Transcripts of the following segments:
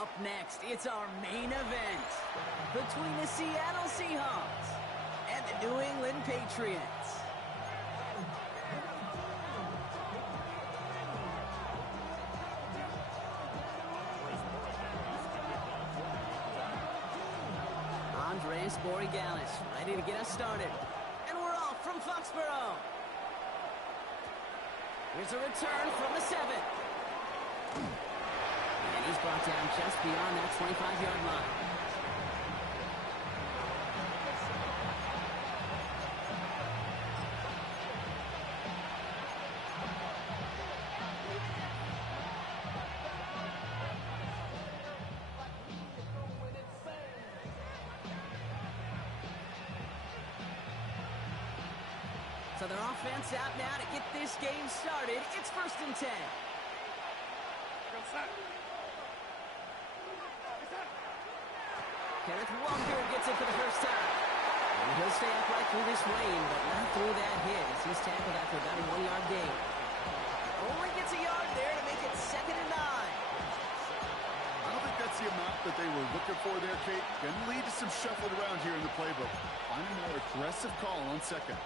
Up next, it's our main event between the Seattle Seahawks and the New England Patriots. Andres Borregales ready to get us started. And we're off from Foxborough. Here's a return from the 7. And he's brought down just beyond that 25-yard line. So their offense out now to get this game started. It's 1st and 10. Kenneth Walker gets it for the first time. And he'll stay upright through this rain, but not through that hit as he's tackled after about a 1-yard gain. Only gets a yard there to make it 2nd and 9. I don't think that's the amount that they were looking for there, Kate. Going to lead to some shuffling around here in the playbook. Find a more aggressive call on 2nd.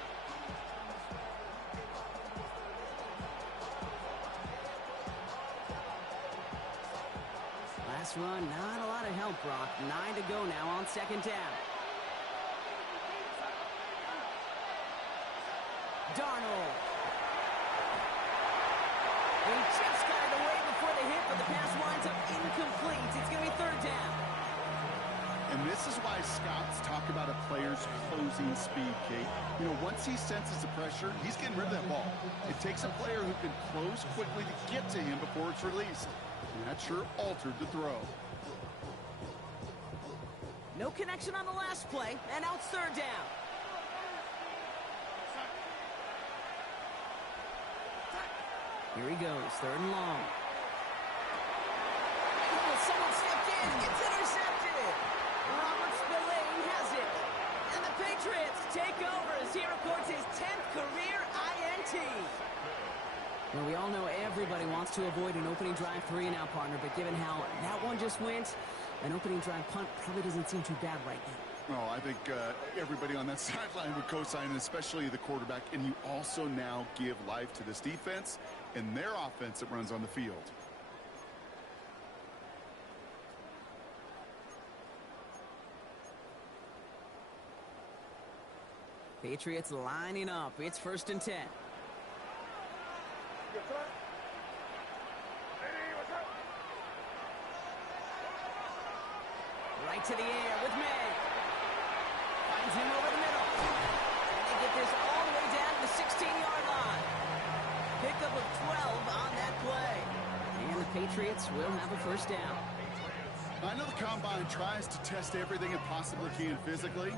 Last run, not a lot of help, Brock. 9 to go now on 2nd down. Darnold. He just got it away before the hit, but the pass winds up incomplete. It's going to be 3rd down. And this is why scouts talk about a player's closing speed, Kate. You know, once he senses the pressure, he's getting rid of that ball. It takes a player who can close quickly to get to him before it's released. And that sure altered the throw. No connection on the last play, and now it's 3rd down. Here he goes, 3rd and long. Oh, someone stepped in, it's intercepted. Robert Spillane has it. And the Patriots take over as he records his 10th career INT. Well, we all know everybody wants to avoid an opening drive 3 now, partner, but given how that one just went, an opening drive punt probably doesn't seem too bad right now. Oh, I think everybody on that sideline would co-sign, especially the quarterback. And you also now give life to this defense and their offense that runs on the field. Patriots lining up. It's 1st and 10. Right to the air with May. Finds him over the middle. And they get this all the way down to the 16-yard line. Pickup of 12 on that play. And the Patriots will have a 1st down. I know the Combine tries to test everything it possibly can physically,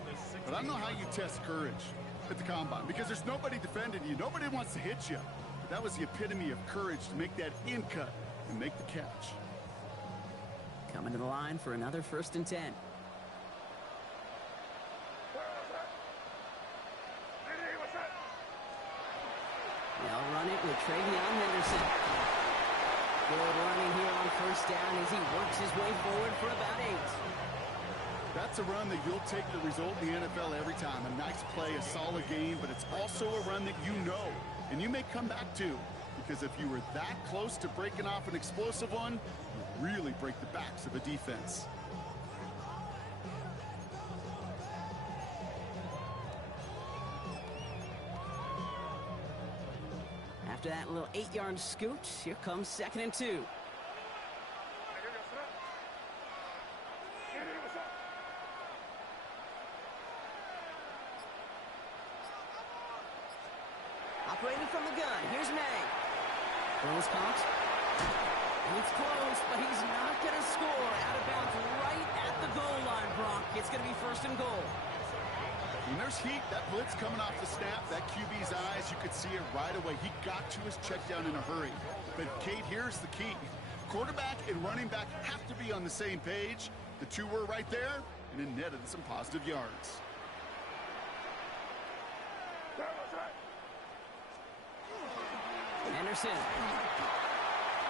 but I don't know how you test courage at the Combine because there's nobody defending you. Nobody wants to hit you. That was the epitome of courage to make that in cut and make the catch. Coming to the line for another 1st and 10. They'll run it with Travion Henderson. Good running here on 1st down as he works his way forward for about 8. That's a run that you'll take the result in the NFL every time. A nice play, a solid game, but it's also a run that you know, and you may come back to. Because if you were that close to breaking off an explosive one, you really break the backs of a defense. After that little 8-yard scoot, here comes 2nd and 2. Operating from the gun, here's May. Ball's caught. And it's close, but he's not going to score. Out of bounds right at the goal line, Brock. It's going to be 1st and goal. When there's heat, that blitz coming off the snap, that QB's eyes, you could see it right away. He got to his check down in a hurry. But, Kate, here's the key. Quarterback and running back have to be on the same page. The two were right there, and it netted some positive yards. Henderson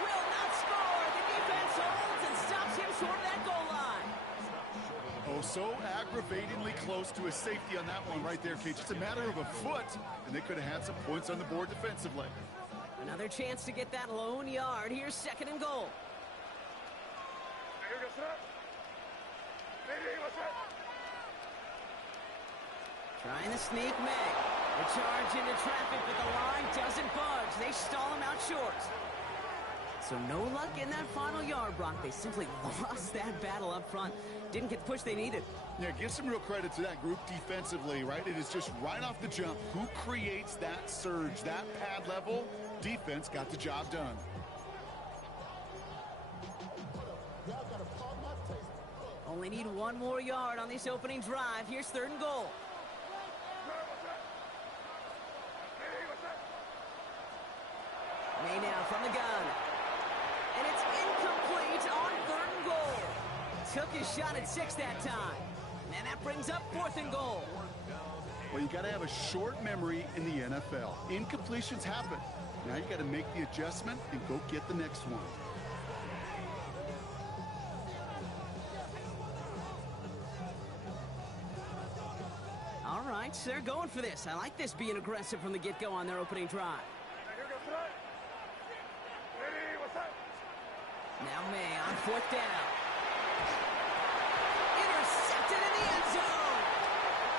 will not score. The defense holds and stops him short so aggravatingly close to a safety on that one right there, Kate. Just a matter of a foot, and they could have had some points on the board defensively. Another chance to get that lone yard. Here's 2nd and goal. Trying to sneak May. The charge into traffic, but the line doesn't budge. They stall him out short. So no luck in that final yard, Brock. They simply lost that battle up front. Didn't get the push they needed. Yeah, give some real credit to that group defensively, right? It is just right off the jump. Who creates that surge, that pad level? Defense got the job done. Only need 1 more yard on this opening drive. Here's 3rd and goal. May now from the gun. And it's incomplete on 3rd and goal. Took his shot at 6 that time. And that brings up 4th and goal. Well, you got to have a short memory in the NFL. Incompletions happen. Now you got to make the adjustment and go get the next one. All right, so they're going for this. I like this being aggressive from the get-go on their opening drive. Now May on 4th down. Intercepted in the end zone.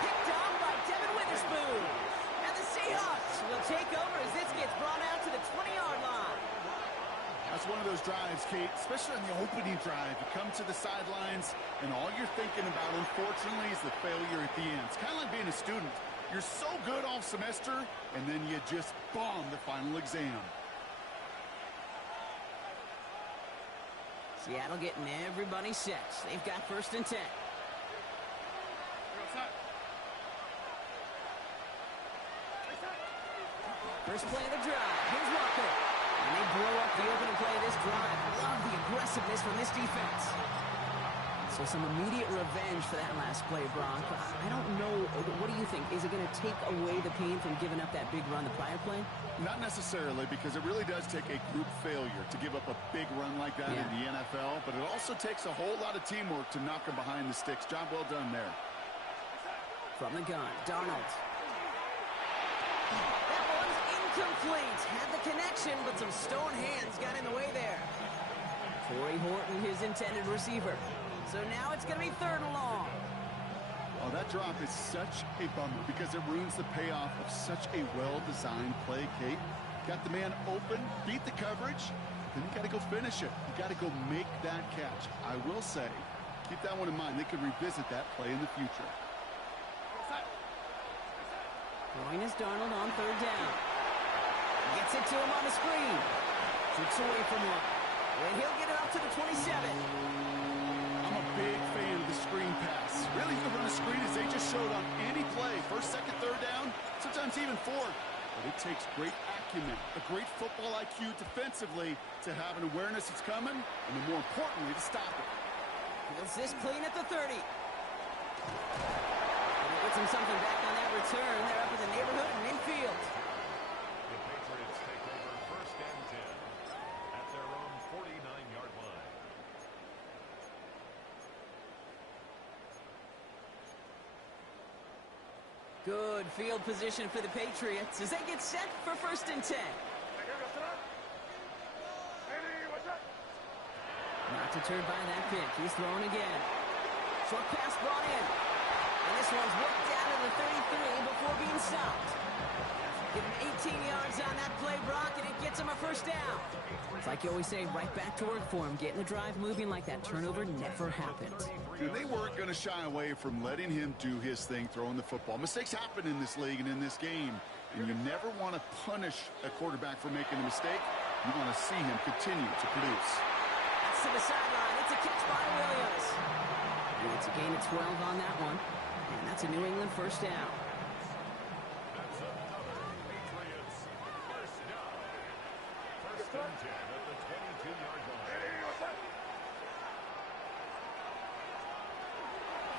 Picked off by Devin Witherspoon. And the Seahawks will take over as this gets brought out to the 20-yard line. That's one of those drives, Kate, especially on the opening drive. You come to the sidelines, and all you're thinking about, unfortunately, is the failure at the end. It's kind of like being a student. You're so good all semester, and then you just bomb the final exam. Seattle getting everybody set. They've got 1st and 10. First play of the drive. Here's Walker. And they blow up the opening play of this drive. Love the aggressiveness from this defense. So some immediate revenge for that last play, Brock. I don't know. What do you think? Is it going to take away the pain from giving up that big run the prior play? Not necessarily, because it really does take a group failure to give up a big run like that in the NFL, but it also takes a whole lot of teamwork to knock them behind the sticks. Job well done there. From the gun, Darnold. That one's incomplete. Had the connection, but some stone hands got in the way there. Torrey Horton, his intended receiver. So now it's going to be 3rd and long. Oh, that drop is such a bummer because it ruins the payoff of such a well-designed play, Kate. Got the man open, beat the coverage, then you got to go finish it. You got to go make that catch. I will say, keep that one in mind. They could revisit that play in the future. Throwing is Darnold on 3rd down. Gets it to him on the screen. Shoots away from one. And he'll get it up to the 27. I'm a big fan of the screen pass. Really, you can run a screen as they just showed on any play. 1st, 2nd, 3rd down, sometimes even 4th. But it takes great acumen, a great football IQ defensively to have an awareness it's coming, and then more importantly, to stop it. Feels this clean at the 30. Gets him something back on that return. They're up in the neighborhood in midfield. The Patriots take over 1st and 10 at their own 49-yard line. Good field position for the Patriots as they get set for 1st and 10. Not deterred by that pick. He's throwing again. Short pass brought in. And this one's whipped down to the 33 before being stopped. Give him 18 yards on that play, Brock, and it gets him a 1st down. It's like you always say, right back to work for him. Getting the drive moving like that turnover never happened. And they weren't going to shy away from letting him do his thing, throwing the football. Mistakes happen in this league and in this game, and you never want to punish a quarterback for making a mistake. You want to see him continue to produce. That's to the sideline. It's a catch by Williams. And it's a gain of 12 on that one. And that's a New England 1st down. That's another Patriots 1st down. 1st and 10 at the 22-yard line.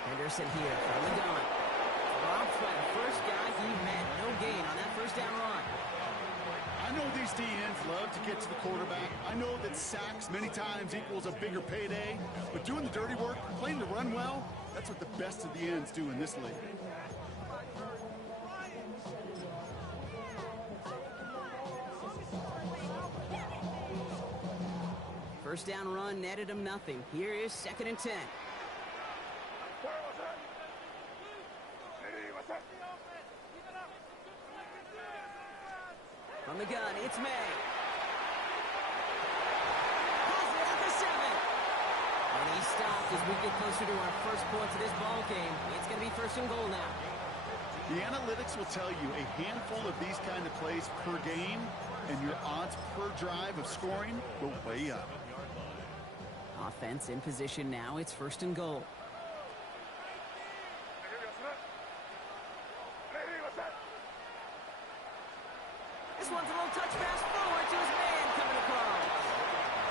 Henderson here from the gun. Dropped by the first guy he met. No gain on that 1st down run. I know these DNs love to get to the quarterback. I know that sacks many times equals a bigger payday, but doing the dirty work, playing the run well, That's what the best of the ends do in this league. First down run netted him nothing. Here is 2nd and 10. From the gun, it's May. Has it at the 7. And he stopped as we get closer to our first points of this ball game. It's going to be 1st and goal now. The analytics will tell you a handful of these kind of plays per game, and your odds per drive of scoring go way up. Offense in position now. It's 1st and goal. This one's a little touch pass forward to his man coming across.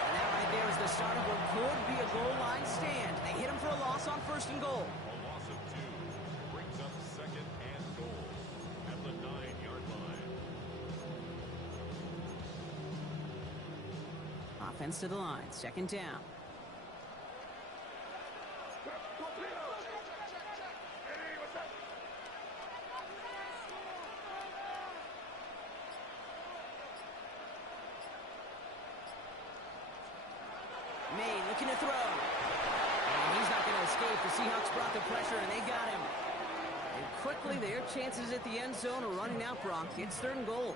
And that right there is the start of what could be a goal line stand. They hit him for a loss on 1st and goal. A loss of 2 brings up 2nd and goal at the 9-yard line. Offense to the line. 2nd down. May looking to throw. And he's not going to escape. The Seahawks brought the pressure, and they got him. And quickly, their chances at the end zone are running out, Brock. It's 3rd and goal.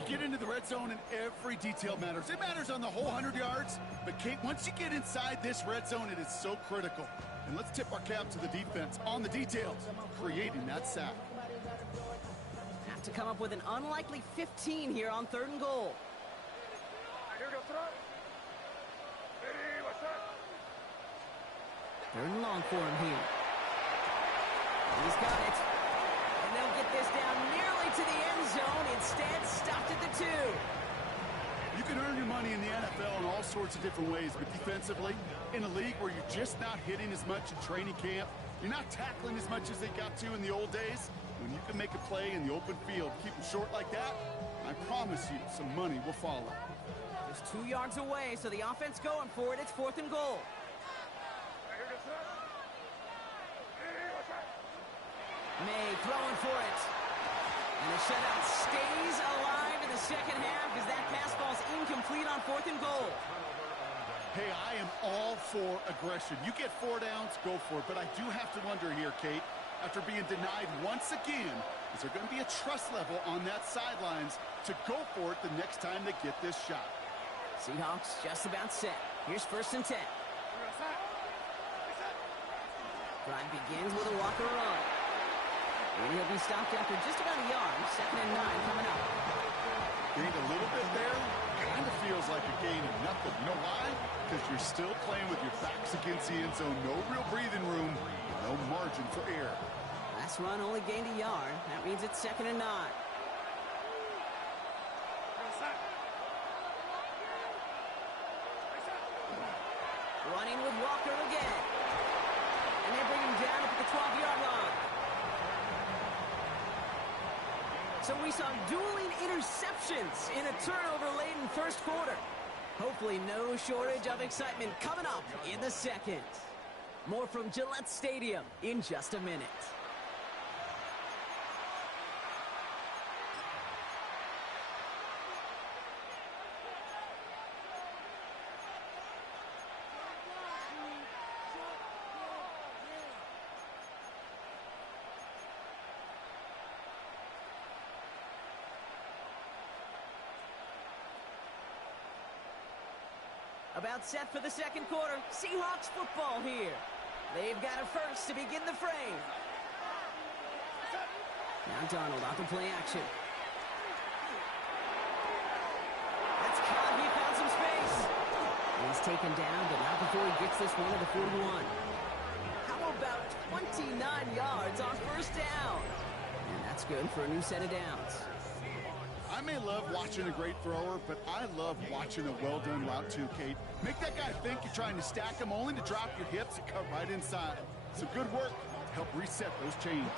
You get into the red zone and every detail matters. It matters on the whole 100 yards. But, Kate, once you get inside this red zone, it is so critical. And let's tip our cap to the defense on the details, creating that sack. Have to come up with an unlikely 15 here on 3rd and goal. 3rd and long for him here. He's got it. And they'll get this down nearly to the end zone. Instead, stopped at the 2. You can earn your money in the NFL in all sorts of different ways, but defensively, in a league where you're just not hitting as much in training camp, you're not tackling as much as they got to in the old days, when you can make a play in the open field, keep them short like that, I promise you some money will follow. Just 2 yards away, so the offense going for it. It's 4th and goal. May throwing for it. And the shutout stays alive in the 2nd half as that pass falls incomplete on 4th and goal. Hey, I am all for aggression. You get 4 downs, go for it. But I do have to wonder here, Kate, after being denied once again, is there going to be a trust level on that sidelines to go for it the next time they get this shot? Seahawks just about set. Here's 1st and 10. Drive begins with a Walker run. And he'll be stopped after just about a yard. 2nd and 9 coming up. Gained a little bit there. Kind of feels like a gain of nothing. You know why? Because you're still playing with your backs against the end zone. No real breathing room. No margin for error. Last run only gained a yard. That means it's 2nd and 9. Running with Walker again. And they bring him down at the 12-yard line. So we saw dueling interceptions in a turnover-laden 1st quarter. Hopefully no shortage of excitement coming up in the 2nd. More from Gillette Stadium in just a minute. About set for the 2nd quarter. Seahawks football here. They've got it first to begin the frame. Now Donald out to play action. That's caught. He found some space. He's taken down, but not before he gets this one to the 41. How about 29 yards on 1st down? And that's good for a new set of downs. I may love watching a great thrower, but I love watching a well-done route too, Kate. Make that guy think you're trying to stack him only to drop your hips and cut right inside. Some good work to help reset those chains.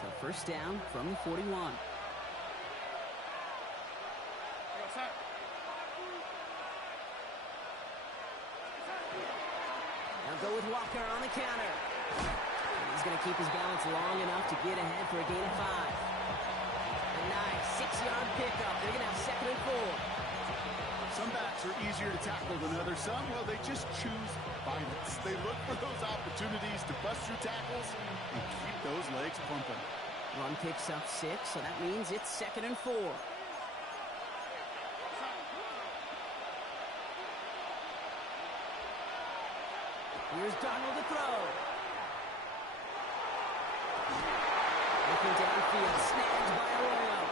So 1st down from the 41. Walker on the counter. He's going to keep his balance long enough to get ahead for a gain of 5. A nice 6-yard pickup. They're going to have 2nd and 4. Some backs are easier to tackle than others. Some, well, they just choose violence. They look for those opportunities to bust through tackles and keep those legs pumping. Run picks up 6, so that means it's 2nd and 4. Here's Darnold to throw. Looking downfield, snagged by Arroyo.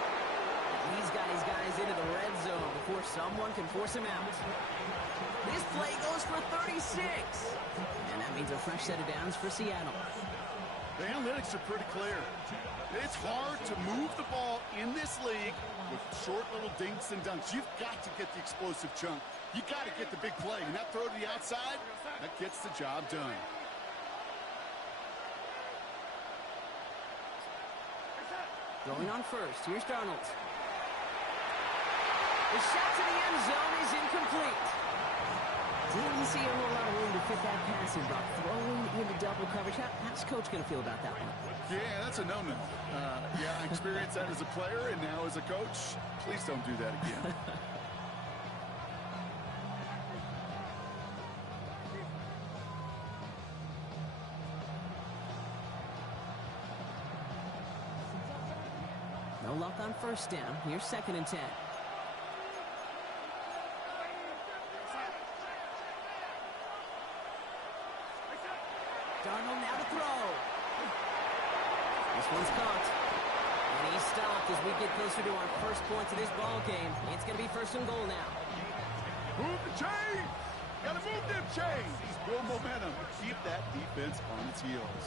He's got his guys into the red zone before someone can force him out. This play goes for 36. And that means a fresh set of downs for Seattle. The analytics are pretty clear. It's hard to move the ball in this league with short little dinks and dunks. You've got to get the explosive chunk. You got to get the big play. And that throw to the outside, that gets the job done. Going on first. Here's Darnold. The shot to the end zone is incomplete. Didn't see a whole lot of room to fit that pass in, but throwing into double coverage. How's Coach going to feel about that one? Yeah, that's a no-no. Yeah, I experienced that as a player and now as a coach. Please don't do that again. No luck on first down. Here's 2nd and 10. Darnold now to throw. This one's caught. And he's stopped as we get closer to our first points of this ball game. It's going to be 1st and goal now. Move the chains! Gotta move them chains! Build momentum. Keep that defense on its heels.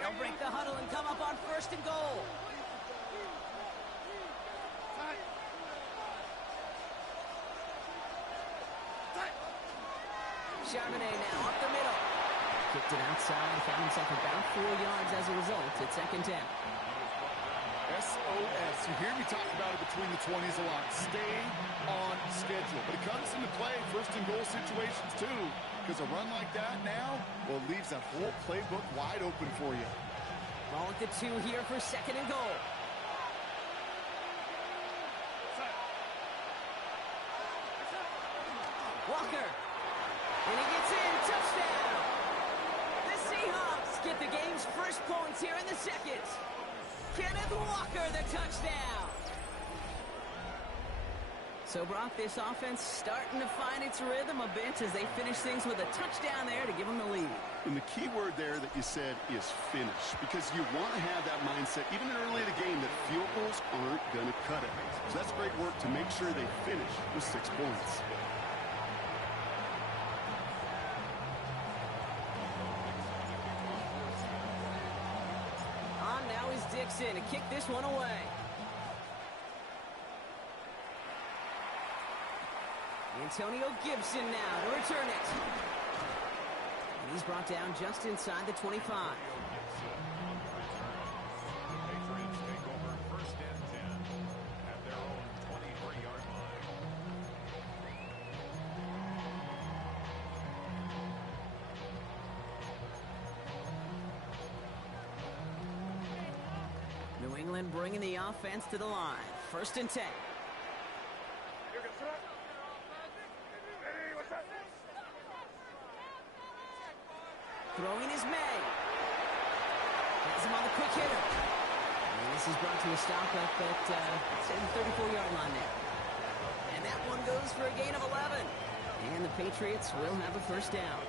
They'll break the huddle and come up on 1st and goal. Charbonnet now up the middle. Kicked it outside, found himself about 4 yards as a result. It's 2nd 10. SOS. You hear me talk about it between the 20s a lot. Stay on schedule. But it comes into play 1st and goal situations too. Because a run like that now, well, leaves that whole playbook wide open for you. Ball at the 2 here for 2nd and goal. Walker. And he gets in. Touchdown. The Seahawks get the game's first points here in the 2nd. Kenneth Walker, the touchdown. So, Brock, this offense starting to find its rhythm a bit as they finish things with a touchdown there to give them the lead. And the key word there that you said is finish. Because you want to have that mindset, even early in the game, that field goals aren't going to cut it. So that's great work to make sure they finish with 6 points. On now is Dixon to kick this one away. Antonio Gibson now to return it. And he's brought down just inside the 25. Patriots take over 1st and 10 at their own 23-yard line. New England bringing the offense to the line. 1st and 10. Throwing is May. Has him on the quick hitter. And this is brought to a stop up at the 34-yard line there. And that one goes for a gain of 11. And the Patriots will have a 1st down.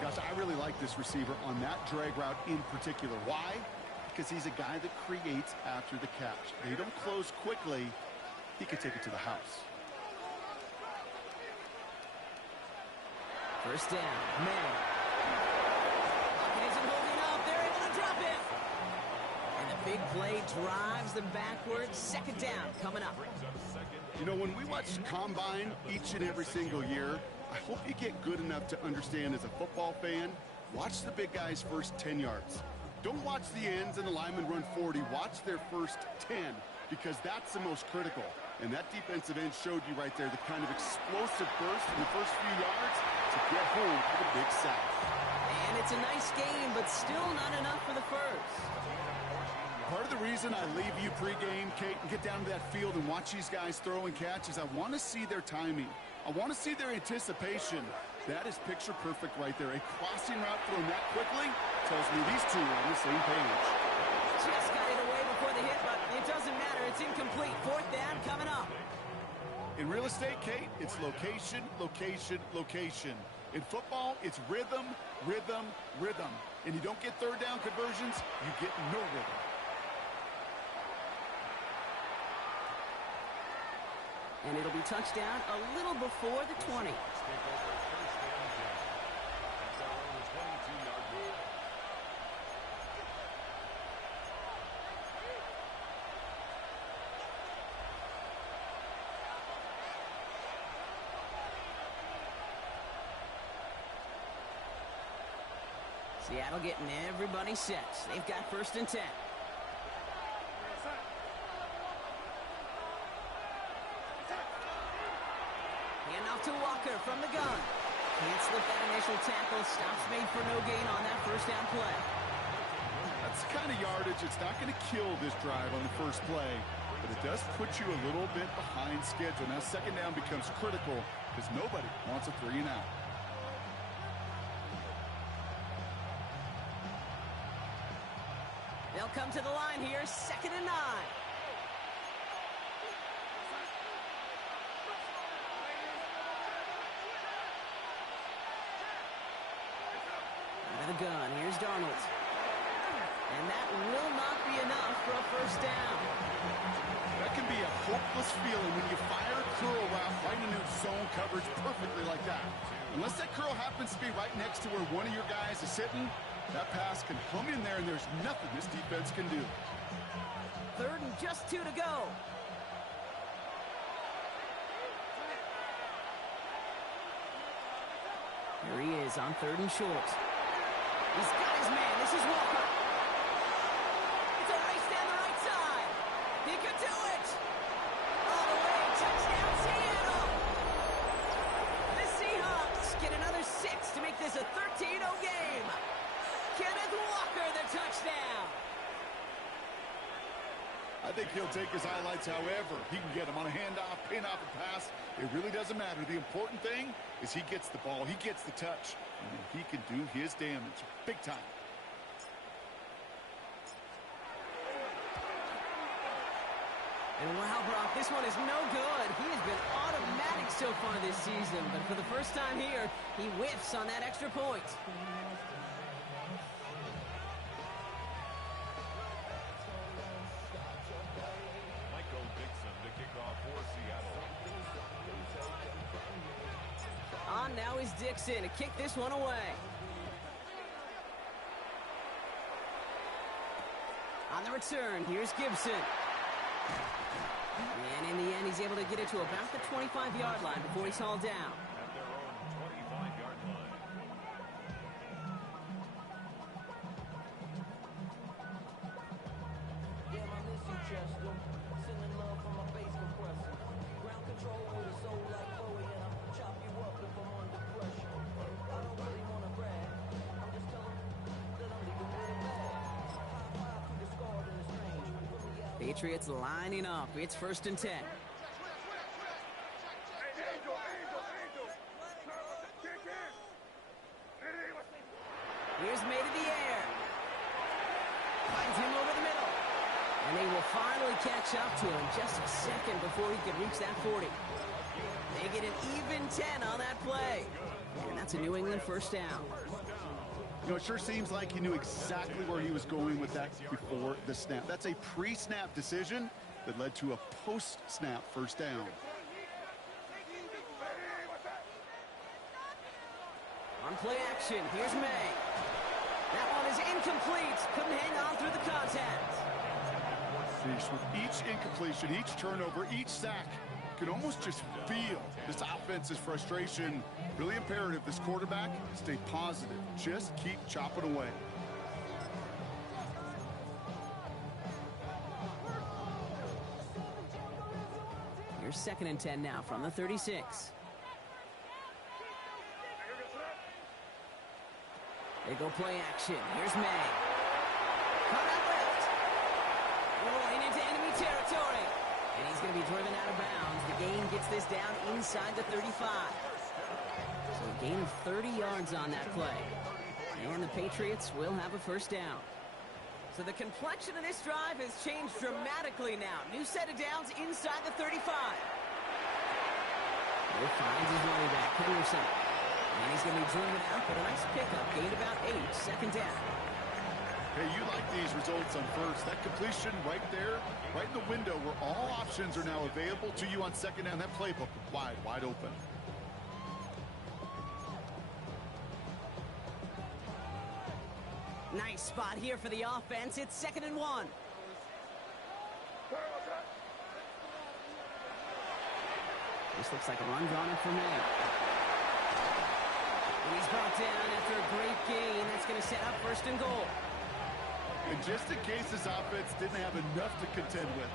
Gosh, I really like this receiver on that drag route in particular. Why? Because he's a guy that creates after the catch. They don't close quickly. He could take it to the house. 1st down. May. Isn't holding up. They're able to drop it. And the big play drives them backwards. 2nd down coming up. You know, when we watch Combine each and every single year, I hope you get good enough to understand as a football fan, watch the big guys' first 10 yards. Don't watch the ends and the linemen run 40. Watch their first 10 because that's the most critical. And that defensive end showed you right there the kind of explosive burst in the first few yards to get home for the big sack. And it's a nice game, but still not enough for the first. Part of the reason I leave you pregame, Kate, and get down to that field and watch these guys throw and catch is I want to see their timing. I want to see their anticipation. That is picture perfect right there. A crossing route thrown that quickly tells me these two are on the same page. Just got it away before the hit, but it doesn't matter. It's incomplete. Fourth down coming up. In real estate, Kate, it's location, location, location. In football, it's rhythm, rhythm, rhythm. And you don't get third down conversions, you get no rhythm. And it'll be touchdown a little before the 20. Seattle getting everybody set. They've got 1st and 10. Handoff to Walker from the gun. Can't slip that initial tackle. Stops made for no gain on that first down play. That's the kind of yardage it's not going to kill this drive on the first play, but it does put you a little bit behind schedule. Now second down becomes critical because nobody wants a 3 and out. They'll come to the line here, 2nd and 9. With a gun, here's Darnold. And that will not be enough for a first down. That can be a hopeless feeling when you fire a curl route right into zone coverage perfectly like that. Unless that curl happens to be right next to where one of your guys is sitting, that pass can hum in there, and there's nothing this defense can do. 3rd and just 2 to go. Here he is on 3rd and short. He's got his man. This is Walker. It's a race down the right side. He could do it. All the way. Touchdown, Seattle. The Seahawks get another 6 to make this a 13-0 game. Kenneth Walker, the touchdown. I think he'll take his highlights however he can get them on a handoff, pin off a pass. It really doesn't matter. The important thing is he gets the ball, he gets the touch, and then he can do his damage big time. And wow, Brock, this one is no good. He has been automatic so far this season, but for the first time here, he whiffs on that extra point. On now is Dixon to kick this one away. On the return, here's Gibson. And in the end, he's able to get it to about the 25-yard line before he's hauled down. At their own 25-yard line. Yeah, I miss you, Chester. Sending love from my bass compressor. Ground control with a soul like Chloe, and I'll chop you up if I'm under pressure. I don't really want to brag. I'm just telling that I'm leaving with a bag. High five through the scarred and the strange. Put me out. Patriots lining up. It's 1st and 10. Here's made in the air. Finds him over the middle. And they will finally catch up to him just a second before he can reach that 40. They get an even 10 on that play. And that's a New England first down. You know, it sure seems like he knew exactly where he was going with that before the snap. That's a pre-snap decision that led to a post-snap first down. On play action, here's May. That one is incomplete. Couldn't hang on through the contact. With each incompletion, each turnover, each sack, you can almost just feel this offense's frustration. Really imperative this quarterback stay positive. Just keep chopping away. Here's 2nd and 10 now from the 36. They go play action. Here's May. Caught out left. Rolling into enemy territory. And he's going to be driven out of bounds. The gain gets this down inside the 35. So a gain of 30 yards on that play. And the Patriots will have a first down. So the complexion of this drive has changed dramatically now. New set of downs inside the 35. He finds his running back, Henderson. And he's going to be driven out, but a nice pickup. Gain about 8, 2nd down. Hey, you like these results on first. That completion right there, right in the window where all options are now available to you on 2nd down. That playbook wide open. Nice spot here for the offense. It's 2nd and 1. This looks like a run drawn up for May. And he's brought down after a great gain. That's going to set up 1st and goal. And just in case this offense didn't have enough to contend with,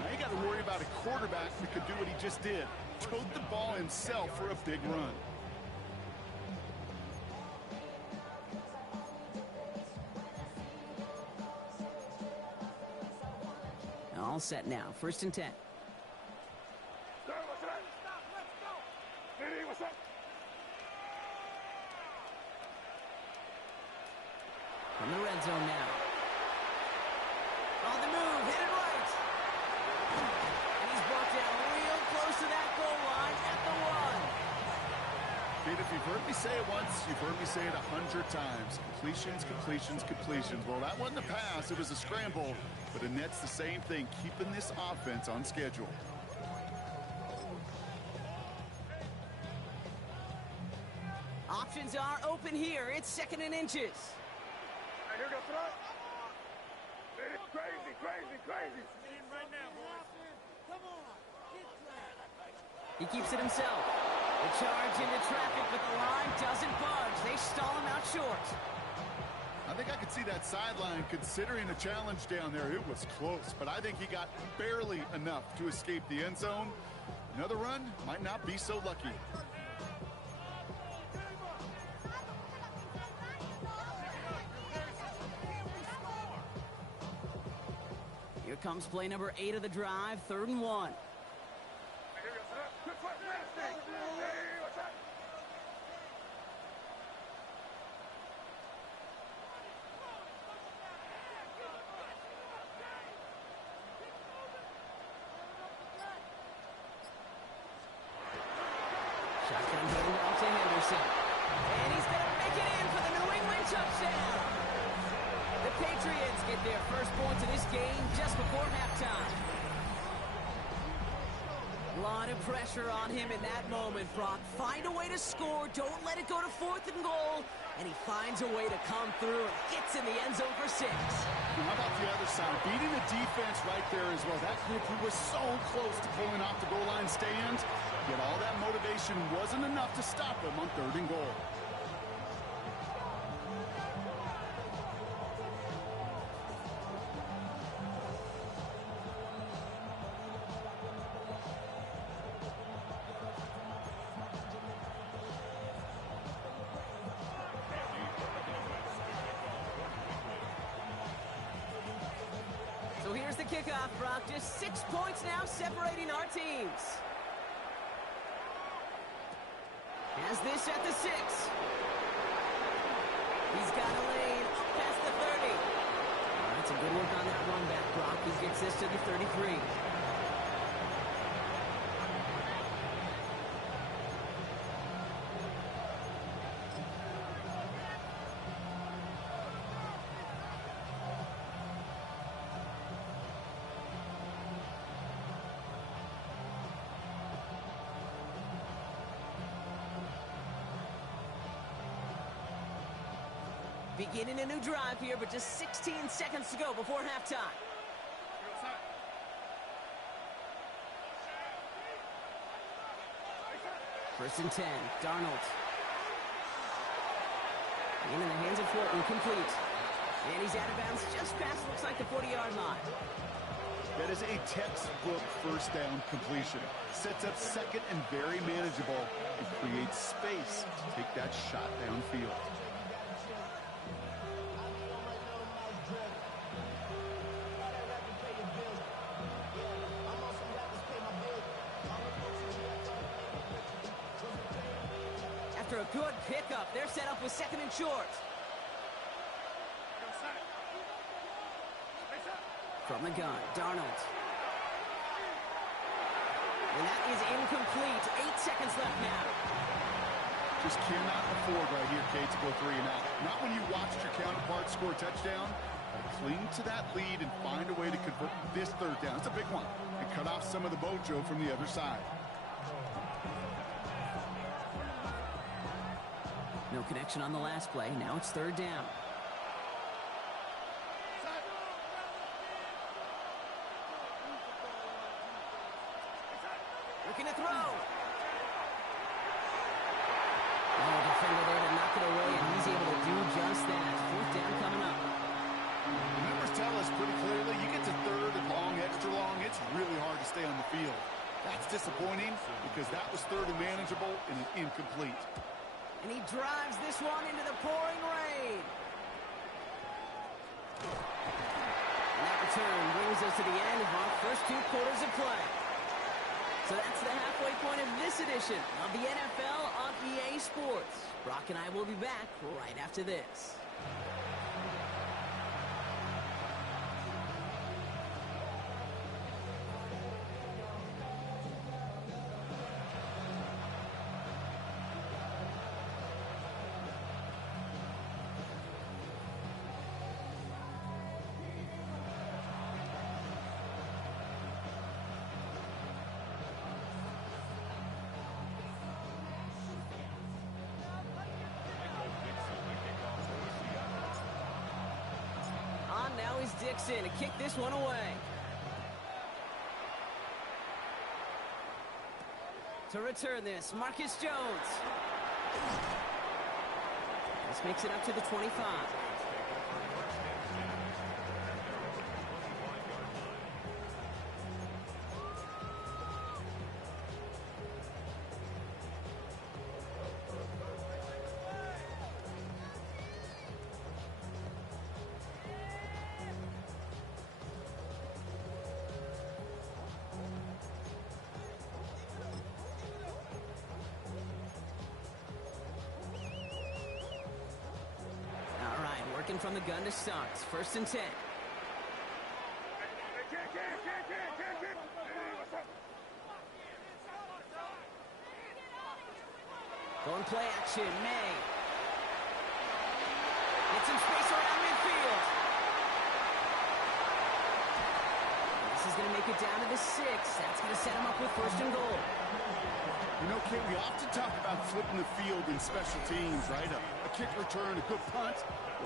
now you got to worry about a quarterback that could do what he just did. Tote the ball himself for a big run. All set now. 1st and 10. From the red zone now. On the move, hit it right. And he's brought down real close to that goal line at the 1. Pete, if you've heard me say it once, you've heard me say it 100 times. Completions. Well, that wasn't a pass, it was a scramble. But Annette's the same thing, keeping this offense on schedule. Options are open here. It's 2nd and inches. He keeps it himself. The charge into traffic, but the line doesn't budge. They stall him out short. I think I could see that sideline considering a challenge down there. It was close, but I think he got barely enough to escape the end zone. Another run might not be so lucky. Here comes play number 8 of the drive, 3rd and 1. Shotgun handoff to Henderson. And he's going to make it in for the New England touchdown. The Patriots get their first points of this game just before halftime. A lot of pressure on him in that moment, Brock. Find a way to score. Don't let it go to 4th and goal. And he finds a way to come through and gets in the end zone for 6. And how about the other side? Beating the defense right there as well. That group who was so close to pulling off the goal line stand. Yet all that motivation wasn't enough to stop him on 3rd and goal. So here's the kickoff, Brock. Just 6 points now separating our teams. Has this at the 6. He's got a lane up past the 30. That's a good work on that run back, Brock. He gets this to the 33. Beginning a new drive here, but just 16 seconds to go before halftime. First and 10, Darnold. In the hands of Fulton, complete. And he's out of bounds just past, looks like the 40-yard line. Yeah, That is a textbook first down completion. Sets up second and very manageable and creates space to take that shot downfield. After a good pickup, they're set up with second and short. From the gun, Darnold. And that is incomplete. 8 seconds left now. Just cannot afford right here, Kate, to go 3 and out. Not when you watched your counterpart score a touchdown. Cling to that lead and find a way to convert this third down. It's a big one. And cut off some of the mojo from the other side. No connection on the last play. Now it's third down. Looking to throw. Oh, defender there to knock it away, and he's able to do just that. Fourth down coming up. The numbers tell us pretty clearly, you get to third and long, extra long, it's really hard to stay on the field. That's disappointing because that was third and manageable and an incomplete. And he drives this one into the pouring rain. And that return brings us to the end of our first 2 quarters of play. So that's the halfway point of this edition of the NFL on EA Sports. Brock and I will be back right after this. Now is Dixon to kick this one away. To return this, Marcus Jones. This makes it up to the 25. Working from the gun to start. First and 10. Going play action. May. Get some space around midfield. This is going to make it down to the 6. That's going to set him up with first and goal. You know, Kate, we often talk about flipping the field in special teams, right? A kick return, a good punt.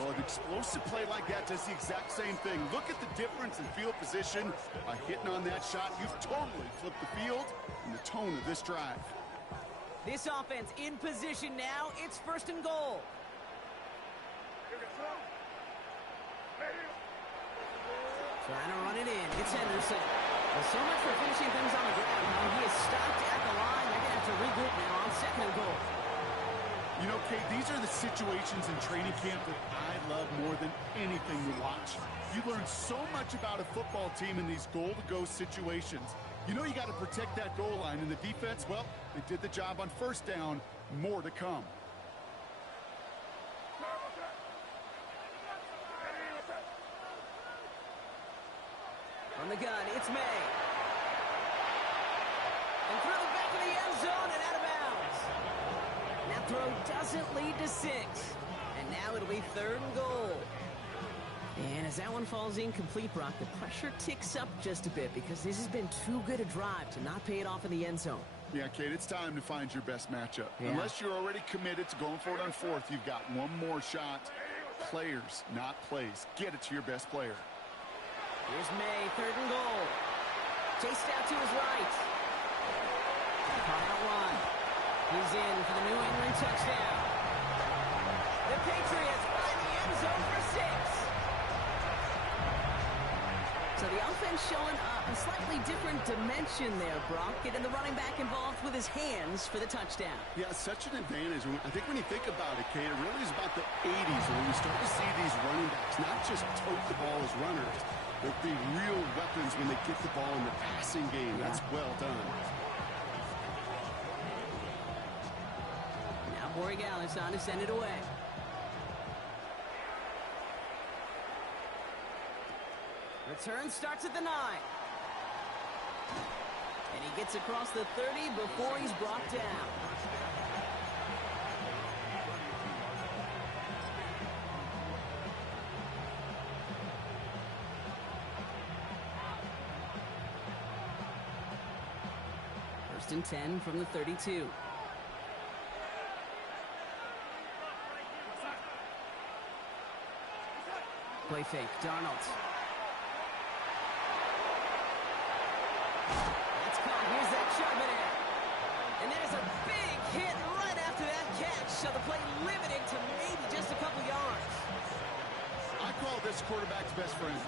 Well, an explosive play like that does the exact same thing. Look at the difference in field position. By hitting on that shot, you've totally flipped the field and the tone of this drive. This offense in position now. It's first and goal. Trying to run it in. It's Henderson. Well, so much for finishing things on the ground. He is stopped at the line. They're going to have to regroup now on second and goal. You know, Kate, these are the situations in training camp that I love more than anything to watch. You learn so much about a football team in these goal-to-go situations. You know you got to protect that goal line, and the defense, well, they did the job on first down. More to come. From the gun, it's May. And through the back of the end zone and out of bounds. That throw doesn't lead to 6. And now it'll be third and goal. And as that one falls incomplete, Brock, the pressure ticks up just a bit because this has been too good a drive to not pay it off in the end zone. Yeah, Kate, it's time to find your best matchup. Yeah. Unless you're already committed to going for it on fourth, you've got one more shot. Players, not plays. Get it to your best player. Here's May, third and goal. Chased out to his right. Caught out one. He's in for the New England touchdown. The Patriots find the end zone for 6. So the offense showing a slightly different dimension there, Brock. Getting the running back involved with his hands for the touchdown. Yeah, such an advantage. I think when you think about it, Kate, it really is about the 80s when we start to see these running backs not just tote the ball as runners, but be real weapons when they get the ball in the passing game. That's well done. Now Borregales on to send it away. Return starts at the 9. And he gets across the 30 before he's brought down. First and 10 from the 32. Play fake, Darnold. That's caught. Here's that Charbonnet. And there's a big hit right after that catch. So the play limited to maybe just a couple yards. I call this quarterback's best friend.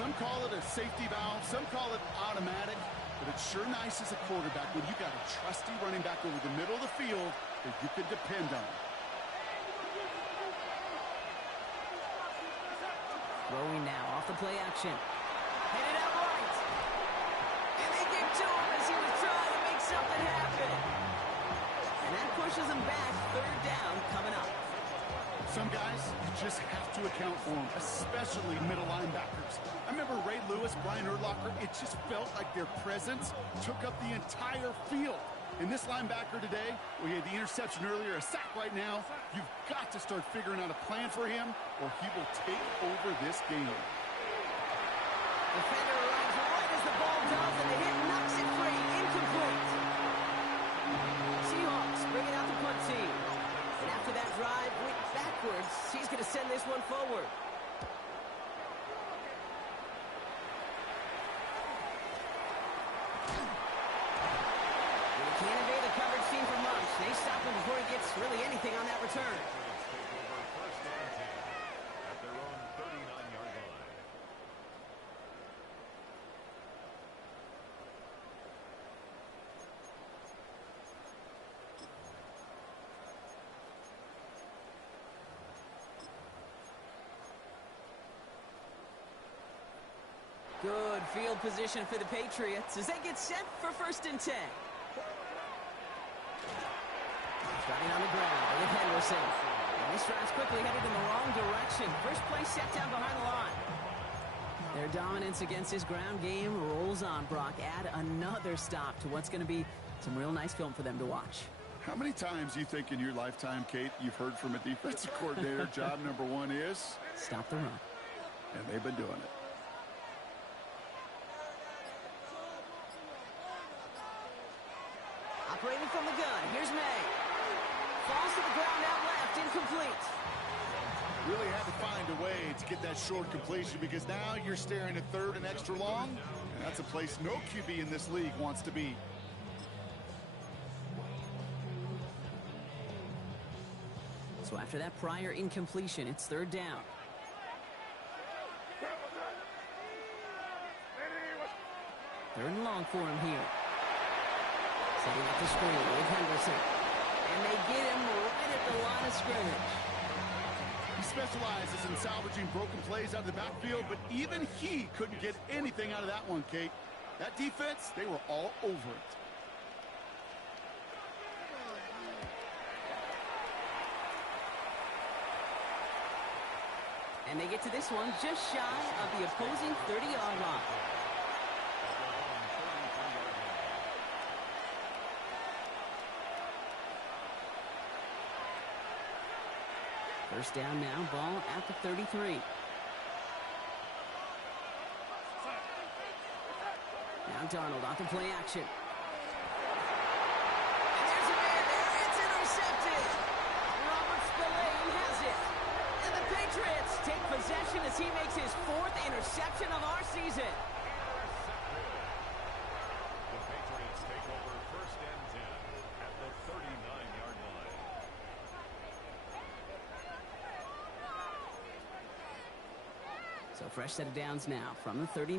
Some call it a safety valve. Some call it automatic. But it's sure nice as a quarterback when you got a trusty running back over the middle of the field that you can depend on. Throwing now off the play action. Hit it out right. And they get to him as he was trying to make something happen. And that pushes him back. Third down coming up. Some guys, you just have to account for them, especially middle linebackers. I remember Ray Lewis, Brian Urlacher, it just felt like their presence took up the entire field. And this linebacker today, we had the interception earlier, a sack right now. You've got to start figuring out a plan for him, or he will take over this game. Defender arrives right as the ball does, and the hit knocks it free. Incomplete. Seahawks bring it out the punt team. And after that drive, went backwards. He's going to send this one forward. They can't evade the coverage team for much. They stop him before he gets really anything on that return. First and 10 at their own 39-yard line. Good field position for the Patriots as they get set for first and 10. Starting on the ground with Henderson. And this drive's quickly headed in the wrong direction. First play set down behind the line. Their dominance against his ground game rolls on, Brock. Add another stop to what's going to be some real nice film for them to watch. How many times do you think in your lifetime, Kate, you've heard from a defensive coordinator, job number one is? Stop the run. And they've been doing it. Operating from the gun, here's May. Falls to the ground out left, incomplete. Really had to find a way to get that short completion because now you're staring at third and extra long, and that's a place no QB in this league wants to be. So after that prior incompletion, it's third down. Third and long for him here. Setting up the screen with Henderson. And they get him right at the line of scrimmage. He specializes in salvaging broken plays out of the backfield, but even he couldn't get anything out of that one, Kate. That defense, they were all over it. And they get to this one just shy of the opposing 30-yard line. First down now, ball at the 33. Now Darnold off the play action. And there's a man there. It's intercepted. Robert Spillane has it. And the Patriots take possession as he makes his fourth interception of our season. The Patriots take over first and 10 at the 39-yard line. So Fresh set of downs now from the 39.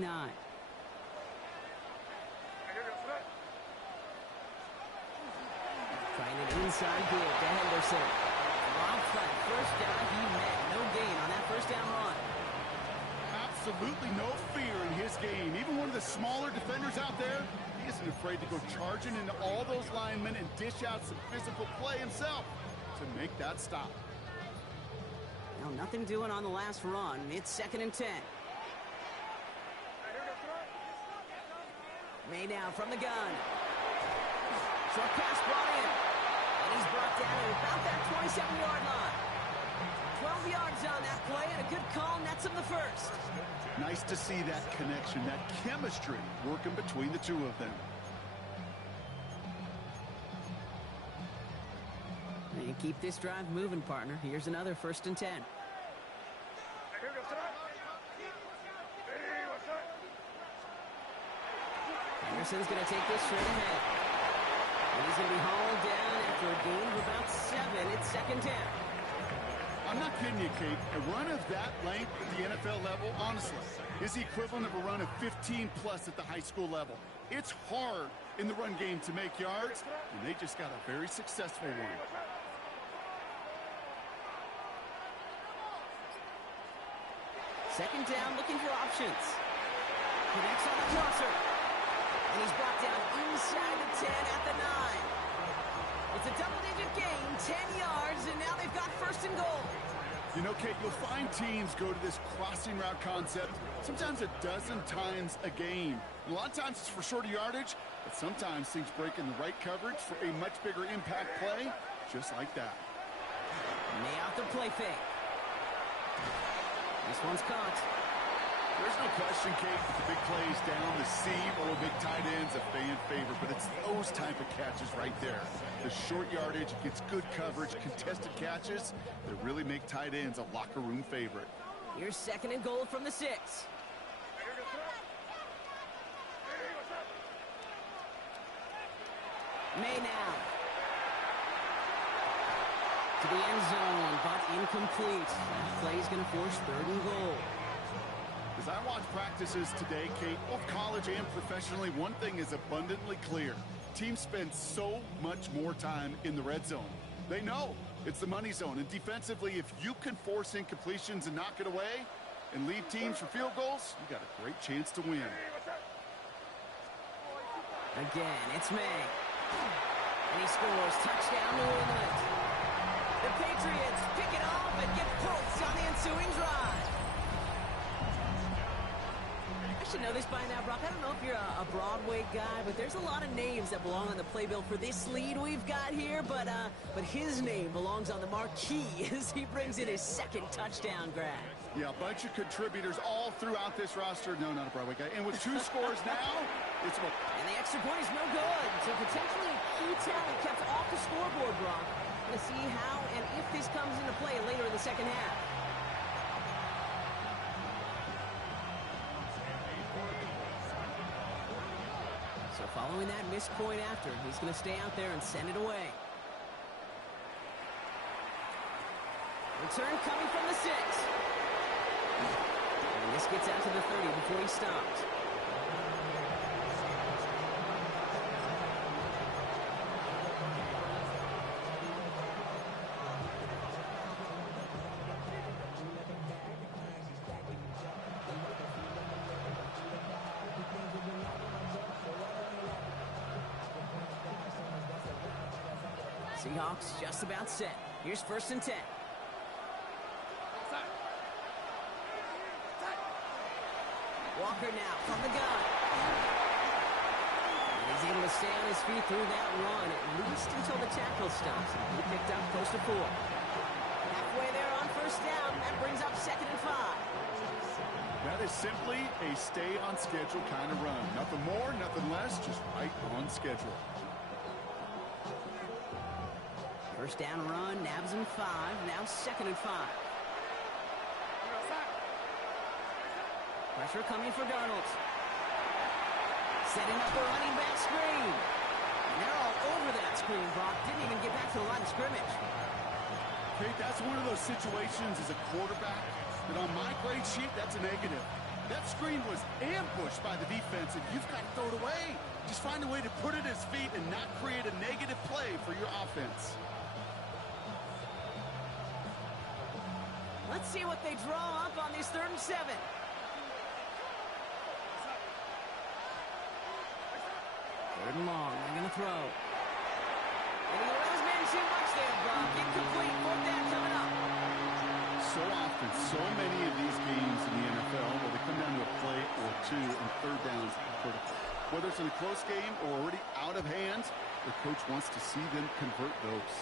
Trying it inside good to Henderson. Off that first down he met. No gain on that first down run. Absolutely no fear in his game. Even one of the smaller defenders out there, he isn't afraid to go charging into all those linemen and dish out some physical play himself to make that stop. Now nothing doing on the last run. It's 2nd and 10. May now from the gun. Short pass brought in. And he's brought down at about that 27-yard line. 12 yards on that play, and a good call nets him the first. Nice to see that connection, that chemistry working between the two of them. And keep this drive moving, partner. Here's another 1st and 10. Anderson's going to take this straight ahead. And he's going to be hauled down after a gain of about 7. It's 2nd down. I'm not kidding you, Kate. A run of that length at the NFL level, honestly, is the equivalent of a run of 15-plus at the high school level. It's hard in the run game to make yards, and they just got a very successful one. Second down, looking for options. Connects on the crosser. And he's brought down inside the 10 at the 9. It's a double-digit gain, 10 yards, and now they've got 1st and goal. You know, Kate, you'll find teams go to this crossing route concept sometimes a dozen times a game. And a lot of times it's for shorter yardage, but sometimes things break in the right coverage for a much bigger impact play, just like that. May out the play fake. This one's caught. There's no question, Kate, that the big plays down the seam or big tight ends a fan favorite, but it's those type of catches right there. The short yardage gets good coverage, contested catches that really make tight ends a locker room favorite. Here's 2nd and goal from the 6. May now. To the end zone, but incomplete. That play's going to force 3rd and goal. As I watch practices today, Kate, both college and professionally, one thing is abundantly clear. Teams spend so much more time in the red zone. They know it's the money zone. And defensively, if you can force incompletions and knock it away and lead teams for field goals, you got a great chance to win. Again, it's May. And he scores. Touchdown, New England. The Patriots pick it off and get points on the ensuing drive. I should know this by now, Brock. I don't know if you're a Broadway guy, but there's a lot of names that belong on the playbill for this lead we've got here, but his name belongs on the marquee as he brings in his 2nd touchdown grab. Yeah, a bunch of contributors all throughout this roster. No, not a Broadway guy. And with 2 scores now, it's what... And the extra point is no good. So potentially a key talent kept off the scoreboard, Brock. Going to see how and if this comes into play later in the 2nd half. So following that missed point after, he's going to stay out there and send it away. Return coming from the 6. And this gets out to the 30 before he stops. Seahawks just about set. Here's 1st and 10. Walker now from the gun. And he's able to stay on his feet through that run, at least until the tackle stops. He picked up close to 4. Halfway there on 1st down. That brings up 2nd and 5. That is simply a stay-on-schedule kind of run. Nothing more, nothing less, just right on schedule. 1st down run, nabs him 5. Now 2nd and 5. Pressure coming for Darnold. Setting up a running back screen. And they're all over that screen, Brock. Didn't even get back to the line of scrimmage. Kate, that's one of those situations as a quarterback But on my grade sheet, that's a negative. That screen was ambushed by the defense, and you've got to throw it away. Just find a way to put it at his feet and not create a negative play for your offense. Let's see what they draw up on this 3rd and 7. Third and long. They're going to throw. And he let his man too much there, Brock. Incomplete. 4th down coming up. So often, so many of these games in the NFL where they come down to a play or two and 3rd downs are critical. Whether it's in a close game or already out of hand, the coach wants to see them convert those.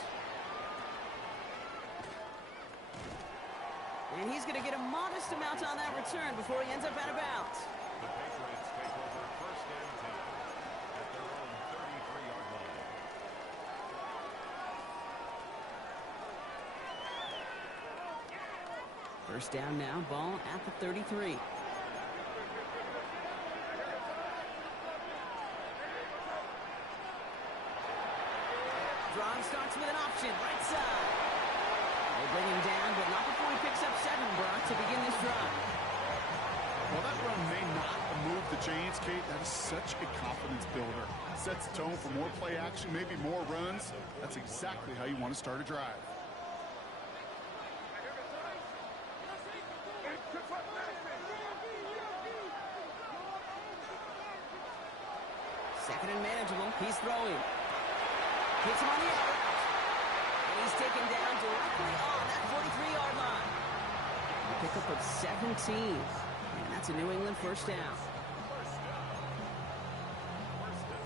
And he's going to get a modest amount on that return before he ends up out of bounds. The Patriots take over 1st and 10 at their own 33-yard line. First down now, ball at the 33. Drawing starts with an option, right side. They bring him down, but not before he picks up 7, Brock, to begin this drive. Well, that run may not move the chains, Kate. That is such a confidence builder. Sets the tone for more play action, maybe more runs. That's exactly how you want to start a drive. Second and manageable. He's throwing. Hits him on the out. And he's taken down directly on that 43-yard line. A pickup of 17. And that's a New England first down.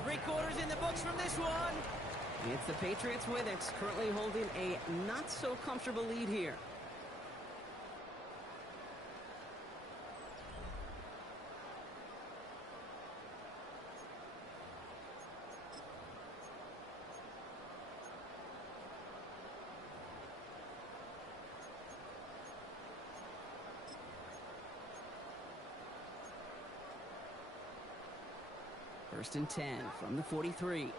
3 quarters in the books from this one. It's the Patriots with it, currently holding a not-so-comfortable lead here. First and 10 from the 43. On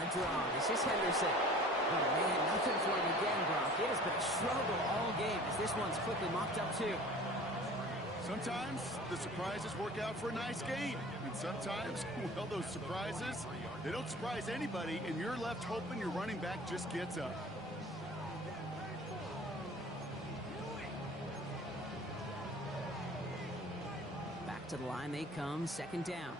the draw, this is Henderson. Oh man, nothing for him again, Brock. It has been a struggle all game as this one's quickly mopped up too. Sometimes the surprises work out for a nice game. And sometimes, well, those surprises, they don't surprise anybody, and you're left hoping your running back just gets up. Back to the line they come, 2nd down.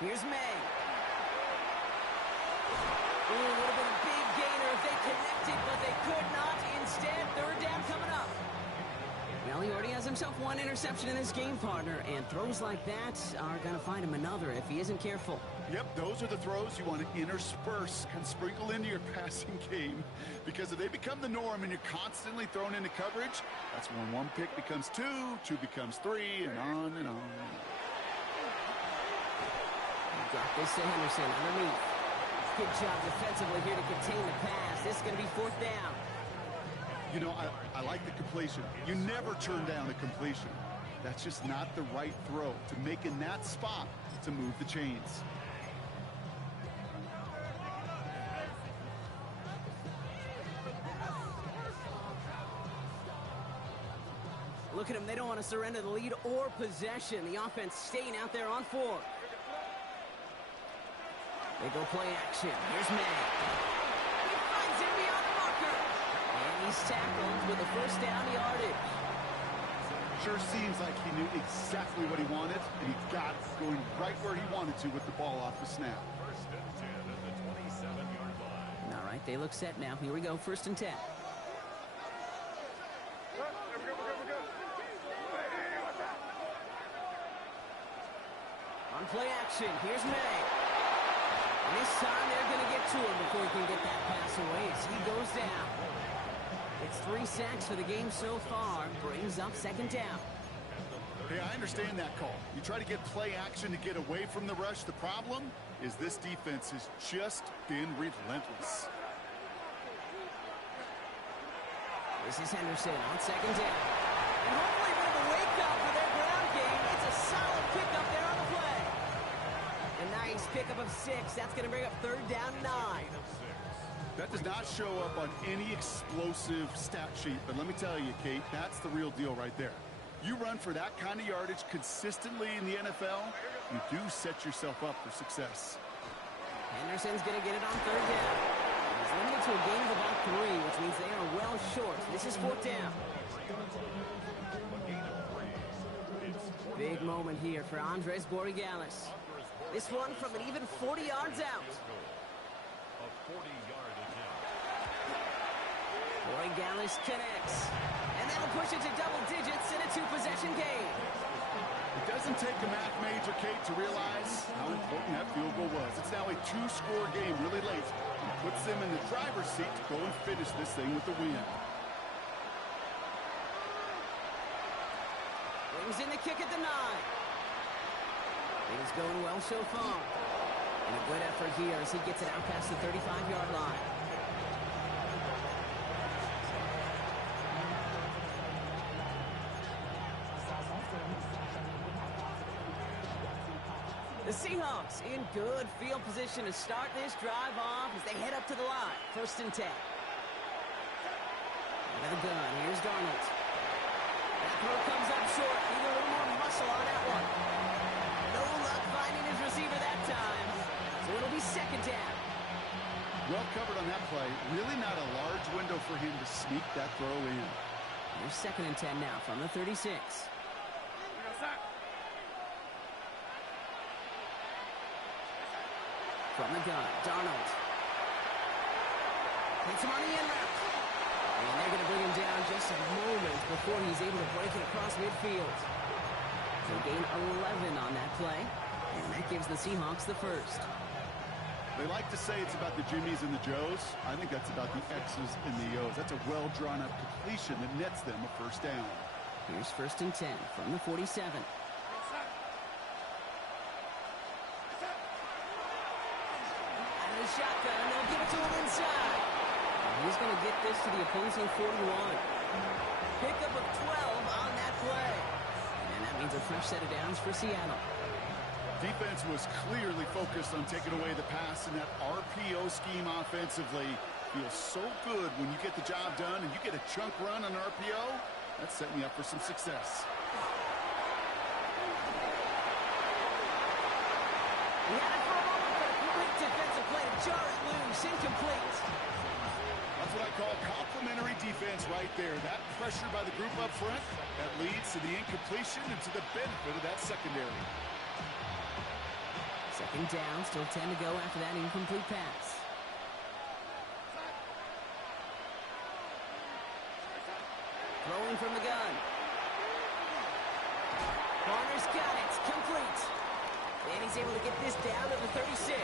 Here's May. Ooh, would have been a big gainer if they connected, but they could not. Instead, 3rd down coming up. Well, he already has himself 1 interception in this game, partner, and throws like that are going to find him another if he isn't careful. Yep, those are the throws you want to intersperse and sprinkle into your passing game, because if they become the norm and you're constantly thrown into coverage, that's when 1 pick becomes 2, 2 becomes 3, and on and on. Drop this to Henderson underneath. Good job defensively here to contain the pass. This is going to be 4th down. You know, I like the completion. You never turn down a completion. That's just not the right throw to make in that spot to move the chains. Look at them. They don't want to surrender the lead or possession. The offense staying out there on 4. They go play action. Here's May. He finds him beyond the marker. And he's tackled with a 1st down yardage. Sure seems like he knew exactly what he wanted, and he got going right where he wanted to with the ball off the snap. 1st and 10 at the 27-yard line. All right, they look set now. Here we go, 1st and 10. On play action, here's May. And this time they're going to get to him before he can get that pass away as he goes down. It's 3 sacks for the game so far. Brings up 2nd down. Hey, I understand that call. You try to get play action to get away from the rush. The problem is this defense has just been relentless. This is Henderson on 2nd down. And hopefully a bit of a wake-up for their ground game. It's a solid pickup there on the play. pickup of 6. That's going to bring up 3rd down 9. That does not show up on any explosive stat sheet, but let me tell you, Kate, that's the real deal right there. You run for that kind of yardage consistently in the NFL, you do set yourself up for success. Henderson's going to get it on 3rd down. He's limited to a gain of about 3, which means they are well short. This is 4th down. Big moment here for Andres Borregales. This one from an even 40 yards out. A 40-yard attempt. Borregales connects. And that'll push it to double digits in a 2-possession game. It doesn't take a math major, Kate, to realize how important that field goal was. It's now a 2-score game really late. It puts them in the driver's seat to go and finish this thing with the win. Brings in the kick at the 9. Things going well so far. And a good effort here as he gets it out past the 35-yard line. The Seahawks in good field position to start this drive off as they head up to the line. 1st and 10. Out of the gun, here's Darnold. That throw comes up short. Need a little more muscle on that one. No luck finding his receiver that time. So it'll be 2nd down. Well covered on that play. Really not a large window for him to sneak that throw in. Here's 2nd and 10 now from the 36. From the gun, Darnold. Hits him on the end route. And they're going to bring him down just a moment before he's able to break it across midfield. So gain 11 on that play. And that gives the Seahawks the 1st. They like to say it's about the Jimmies and the Joes. I think that's about the X's and the O's. That's a well-drawn-up completion that nets them a 1st down. Here's 1st and 10 from the 47. Shotgun, and they'll give it to him inside. He's going to get this to the opposing 41. Pickup of 12 on that play. And that means a fresh set of downs for Seattle. Defense was clearly focused on taking away the pass in that RPO scheme offensively. Feels so good when you get the job done and you get a chunk run on RPO. That's setting you up for some success. He had it for a moment, but a great defensive play to jar it loose. Incomplete. That's what I call complementary defense right there. That pressure by the group up front, that leads to the incompletion and to the benefit of that secondary. 2nd down, still 10 to go after that incomplete pass. Throwing from the gun. Barner's got it. Complete. And he's able to get this down to the 36.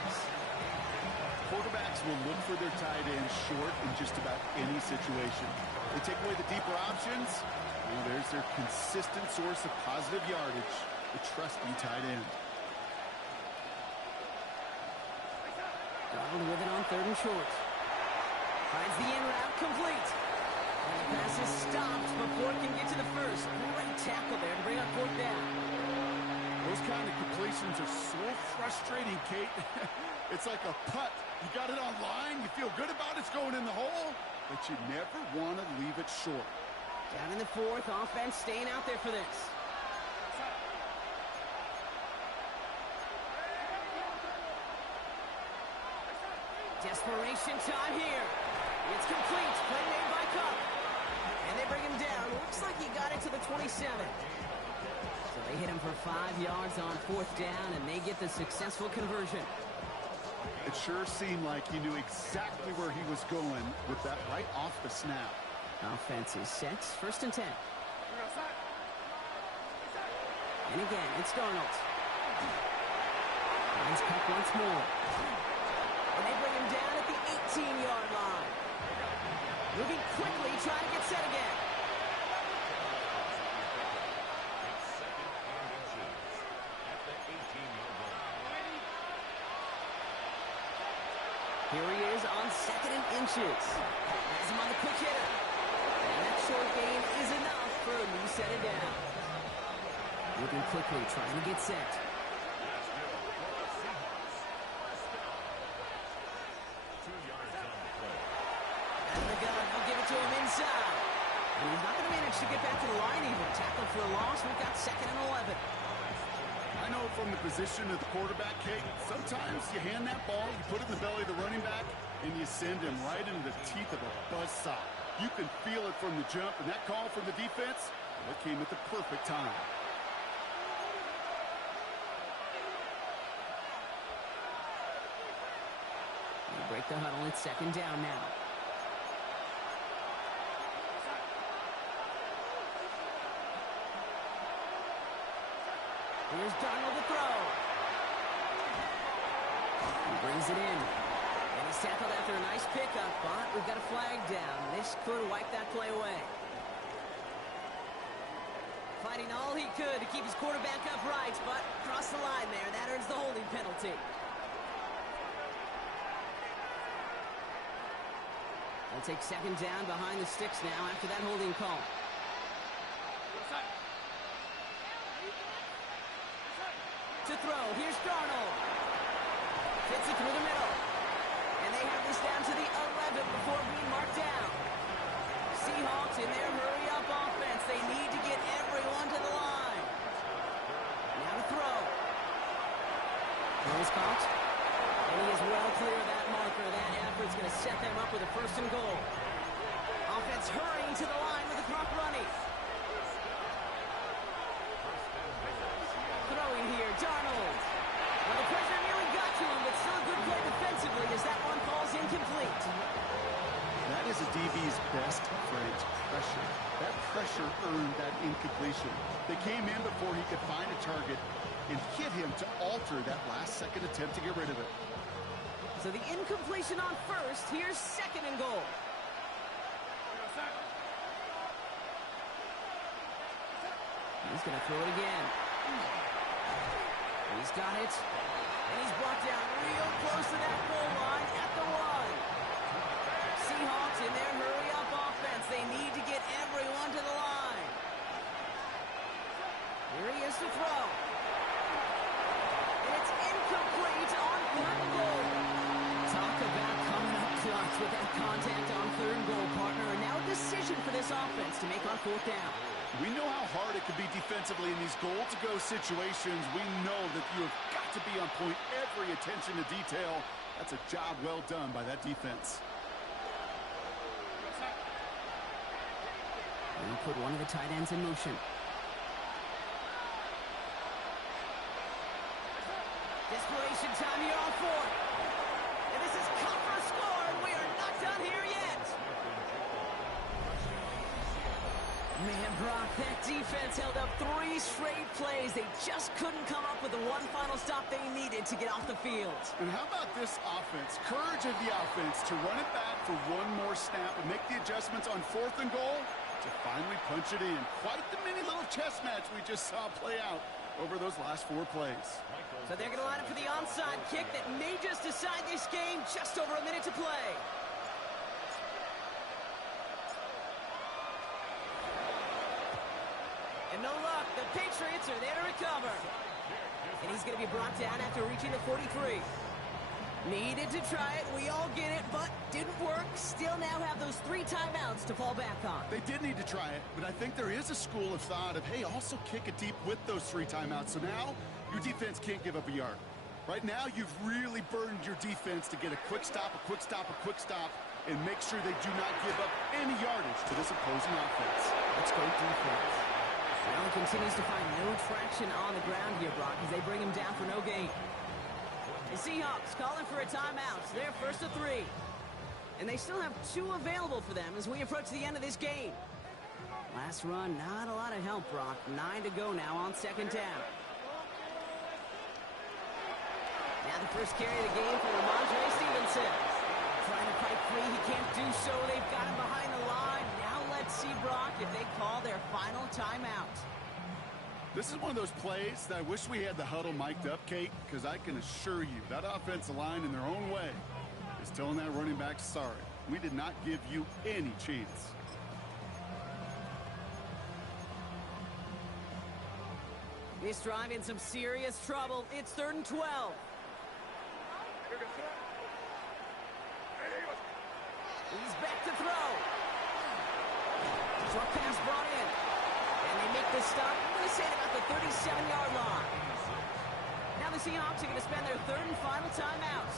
Quarterbacks will look for their tight end short in just about any situation. They take away the deeper options. Well, there's their consistent source of positive yardage, the trusty tight end. Donald with it on 3rd and short. Finds the in route complete. And the pass is stopped before it can get to the 1st. Great tackle there to bring up 4th down. Those kind of completions are so frustrating, Kate. It's like a putt. You got it on line, you feel good about it's going in the hole, but you never want to leave it short. Down in the 4th, offense staying out there for this. Desperation time here. It's complete. Play made by Cup. And they bring him down. Looks like he got it to the 27. So they hit him for 5 yards on 4th down, and they get the successful conversion. It sure seemed like he knew exactly where he was going with that right off the snap. Offense is set. 1st and 10. And again, it's Darnold. Finds Cup once more. And they bring him down at the 18-yard line. Moving quickly, trying to get set again. Here he is on 2nd and inches. Has him on the quick hitter. And that short gain is enough for a new set of down. Moving quickly, trying to get set. inside. And he's not going to manage to get back to the line even. Tackled for a loss. We've got 2nd and 11. I know from the position of the quarterback, Kate, sometimes you hand that ball, you put it in the belly of the running back, and you send him right into the teeth of a buzzsaw. You can feel it from the jump, and that call from the defense, well, it came at the perfect time. They break the huddle. It's 2nd down now. Here's Darnold to throw. He brings it in. And he's tackled after a nice pickup, but we've got a flag down. This could wipe that play away. Fighting all he could to keep his quarterback upright, but crossed the line there. That earns the holding penalty. They'll take 2nd down behind the sticks now after that holding call. To throw, here's Darnold. Fits it through the middle. And they have this down to the 11 before being marked down. Seahawks in their hurry-up offense. They need to get everyone to the line. Now to throw. Throw is caught. And he is well clear of that marker. That effort's going to set them up with a 1st and goal. Offense hurrying to the line with the clock running. Throwing here, Darnold. Well, the pressure nearly got to him, but still a good play defensively as that one falls incomplete. That is a DB's best friend, pressure. That pressure earned that incompletion. They came in before he could find a target and hit him to alter that last-second attempt to get rid of it. So the incompletion on 1st. Here's 2nd and goal. He's going to throw it again. He's got it. And he's brought down real close to that goal line at the 1. Seahawks in their hurry-up offense. They need to get everyone to the line. Here he is to throw. And it's incomplete on 3rd and goal. Talk about coming up clutch with that contact on 3rd and goal, partner. And now a decision for this offense to make on 4th down. We know how hard it can be defensively in these goal-to-go situations. We know that you have got to be on point, every attention to detail. That's a job well done by that defense. And he'll put one of the tight ends in motion. Desperation time here on 4th. And this is cut for a score, and we are not done here yet. Man, Brock, that defense held up 3 straight plays. They just couldn't come up with the one final stop they needed to get off the field. And how about this offense? Courage of the offense to run it back for one more snap and make the adjustments on 4th and goal to finally punch it in. Quite the mini little chess match we just saw play out over those last 4 plays. So they're going to line up for the onside kick that may just decide this game. Just over a minute to play. And no luck. The Patriots are there to recover. And he's going to be brought down after reaching the 43. Needed to try it. We all get it, but didn't work. Still now have those 3 timeouts to fall back on. They did need to try it, but I think there is a school of thought of, hey, also kick it deep with those 3 timeouts. So now your defense can't give up a yard. Right now, you've really burdened your defense to get a quick stop, and make sure they do not give up any yardage to this opposing offense. Let's go defense. Allen continues to find no traction on the ground here, Brock, as they bring him down for no gain. The Seahawks calling for a timeout. They're 1st to 3. And they still have 2 available for them as we approach the end of this game. Last run, not a lot of help, Brock. 9 to go now on 2nd down. Now the first carry of the game for Ramondre Stevenson. Trying to fight free, he can't do so. They've got him behind the line. Now let's see, Brock, if they call their final timeout. This is one of those plays that I wish we had the huddle mic'd up, Kate, because I can assure you that offensive line in their own way is telling that running back, sorry, we did not give you any chance. This drive in some serious trouble. It's 3rd and 12. He's back to throw. Short pass brought in. And they make the stop, I'm going to say at about the 37-yard line. Now the Seahawks are going to spend their third and final timeout.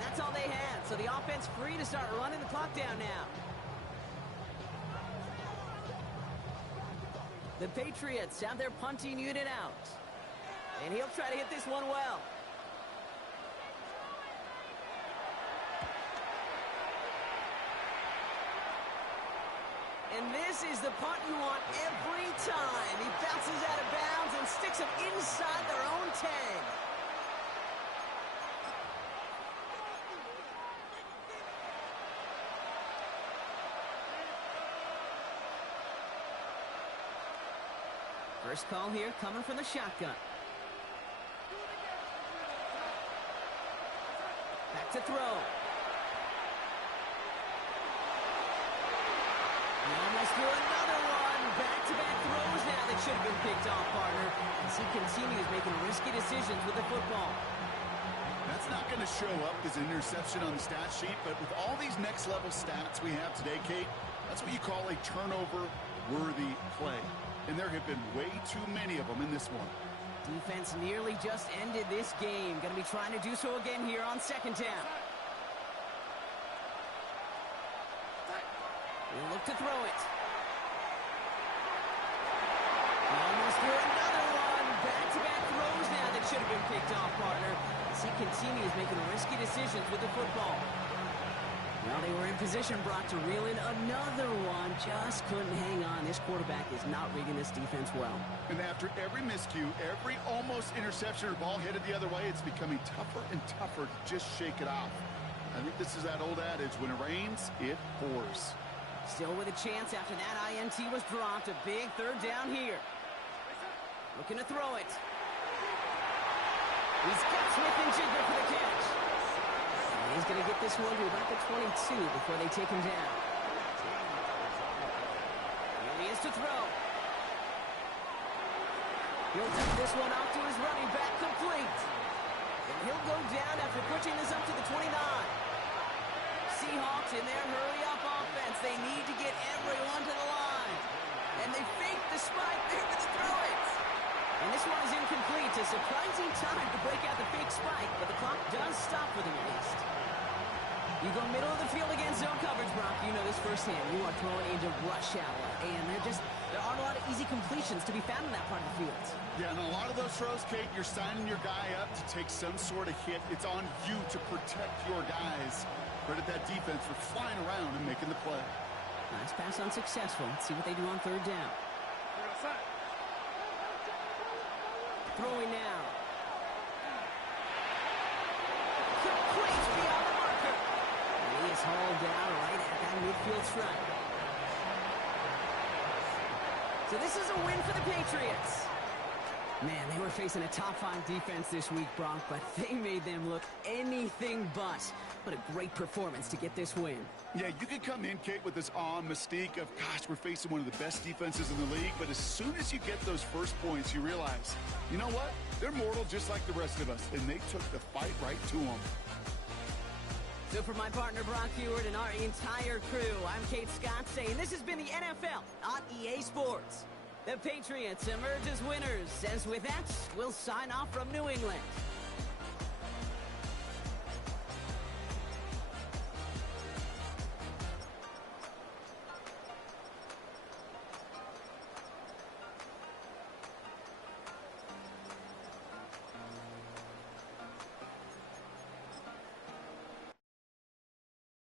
That's all they had, so the offense free to start running the clock down now. The Patriots have their punting unit out. And he'll try to hit this one well. And this is the punt you want every time. He bounces out of bounds and sticks them inside their own 10. First call here coming from the shotgun. Back to throw. He almost threw another one. Back-to-back throws now that should have been picked off, partner. As he continues making risky decisions with the football. That's not going to show up as an interception on the stat sheet, but with all these next-level stats we have today, Kate, that's what you call a turnover-worthy play. And there have been way too many of them in this one. Defense nearly just ended this game. Going to be trying to do so again here on second down. He'll look to throw it. He almost threw another one. Back-to-back throws now that should have been picked off, partner. As he continues making risky decisions with the football. Well, they were in position, Brock, to reel in another one. Just couldn't hang on. This quarterback is not reading this defense well. And after every miscue, every almost interception or ball headed the other way, it's becoming tougher and tougher to just shake it off. I think this is that old adage, when it rains, it pours. Still with a chance after that INT was dropped. A big third down here. Looking to throw it. He's got Smith and Jigger for the catch. And he's going to get this one to about the 22 before they take him down. Here he is to throw. He'll take this one out to his running back, complete. And he'll go down after pushing this up to the 29. Seahawks in their hurry-up offense. They need to get everyone to the line. And they fake the spike. They're going to throw it. And this one is incomplete. A surprising time to break out the fake spike, but the clock does stop for them at least. You go middle of the field against zone coverage, Brock. You know this firsthand. You are throwing into rush hour, and there aren't a lot of easy completions to be found in that part of the field. Yeah, and a lot of those throws, Kate, you're signing your guy up to take some sort of hit. It's on you to protect your guys. Credit that defense for flying around and making the play. Nice pass unsuccessful. Let's see what they do on third down. Throwing now. Complete beyond the marker. And he is hauled down right at that midfield stripe. So this is a win for the Patriots. Man, they were facing a top-5 defense this week, Brock, but they made them look anything but. What a great performance to get this win. Yeah, you could come in, Kate, with this awe and mystique of, gosh, we're facing one of the best defenses in the league, but as soon as you get those first points, you realize, you know what? They're mortal just like the rest of us, and they took the fight right to them. So for my partner, Brock Huard, and our entire crew, I'm Kate Scott saying this has been the NFL on EA Sports. The Patriots emerge as winners, as with that, we'll sign off from New England.